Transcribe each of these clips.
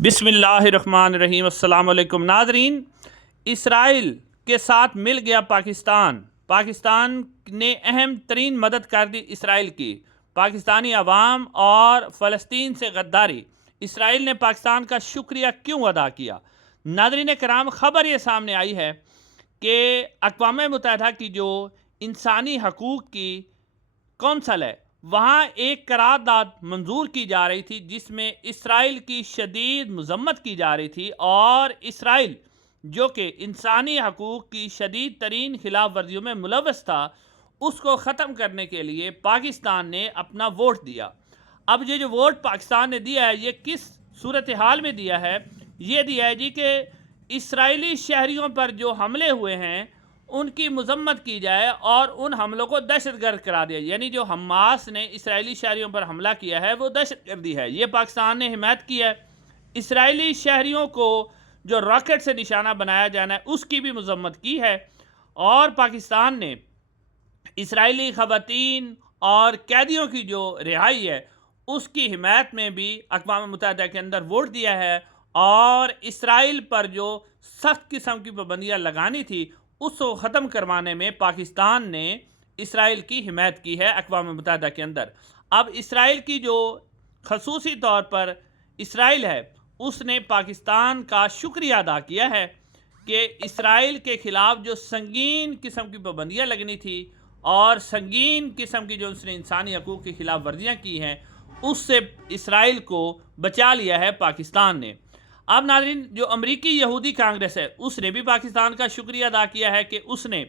بسم اللہ الرحمن الرحیم۔ السلام علیکم ناظرین، اسرائیل کے ساتھ مل گیا پاکستان نے اہم ترین مدد کر دی اسرائیل کی۔ پاکستانی عوام اور فلسطین سے غداری، اسرائیل نے پاکستان کا شکریہ کیوں ادا کیا؟ ناظرین کرام، خبر یہ سامنے آئی ہے کہ اقوام متحدہ کی جو انسانی حقوق کی کونسل ہے، وہاں ایک قرارداد منظور کی جا رہی تھی جس میں اسرائیل کی شدید مذمت کی جا رہی تھی، اور اسرائیل جو کہ انسانی حقوق کی شدید ترین خلاف ورزیوں میں ملوث تھا، اس کو ختم کرنے کے لیے پاکستان نے اپنا ووٹ دیا۔ اب یہ جو ووٹ پاکستان نے دیا ہے، یہ کس صورتحال میں دیا ہے؟ یہ دیا ہے جی کہ اسرائیلی شہریوں پر جو حملے ہوئے ہیں ان کی مذمت کی جائے اور ان حملوں کو دہشت گرد قرار دیا، یعنی جو حماس نے اسرائیلی شہریوں پر حملہ کیا ہے وہ دہشت گردی ہے، یہ پاکستان نے حمایت کی ہے۔ اسرائیلی شہریوں کو جو راکٹ سے نشانہ بنایا جانا ہے اس کی بھی مذمت کی ہے، اور پاکستان نے اسرائیلی خواتین اور قیدیوں کی جو رہائی ہے اس کی حمایت میں بھی اقوام متحدہ کے اندر ووٹ دیا ہے، اور اسرائیل پر جو سخت قسم کی پابندیاں لگانی تھی اس کو ختم کروانے میں پاکستان نے اسرائیل کی حمایت کی ہے اقوام متحدہ کے اندر۔ اب اسرائیل کی جو خصوصی طور پر اسرائیل ہے، اس نے پاکستان کا شکریہ ادا کیا ہے کہ اسرائیل کے خلاف جو سنگین قسم کی پابندیاں لگنی تھی اور سنگین قسم کی جو اس نے انسانی حقوق کی خلاف ورزیاں کی ہیں، اس سے اسرائیل کو بچا لیا ہے پاکستان نے۔ اب ناظرین، جو امریکی یہودی کانگریس ہے اس نے بھی پاکستان کا شکریہ ادا کیا ہے کہ اس نے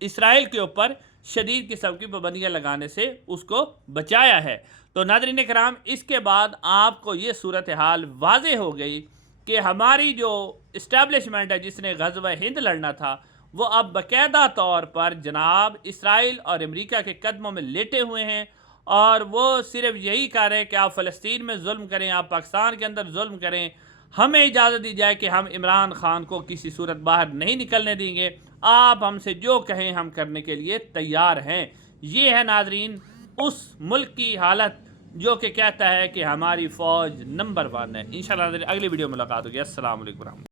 اسرائیل کے اوپر شدید قسم کی پابندیاں لگانے سے اس کو بچایا ہے۔ تو ناظرین کرام، اس کے بعد آپ کو یہ صورتحال واضح ہو گئی کہ ہماری جو اسٹیبلشمنٹ ہے جس نے غزوہ ہند لڑنا تھا، وہ اب باقاعدہ طور پر جناب اسرائیل اور امریکہ کے قدموں میں لیٹے ہوئے ہیں، اور وہ صرف یہی کہہ رہے ہیں کہ آپ فلسطین میں ظلم کریں، آپ پاکستان کے اندر ظلم کریں، ہمیں اجازت دی جائے کہ ہم عمران خان کو کسی صورت باہر نہیں نکلنے دیں گے، آپ ہم سے جو کہیں ہم کرنے کے لیے تیار ہیں۔ یہ ہے ناظرین اس ملک کی حالت جو کہ کہتا ہے کہ ہماری فوج نمبر 1 ہے۔ انشاءاللہ اگلی ویڈیو ملاقات ہوگی۔ السلام علیکم ورحمۃ اللہ۔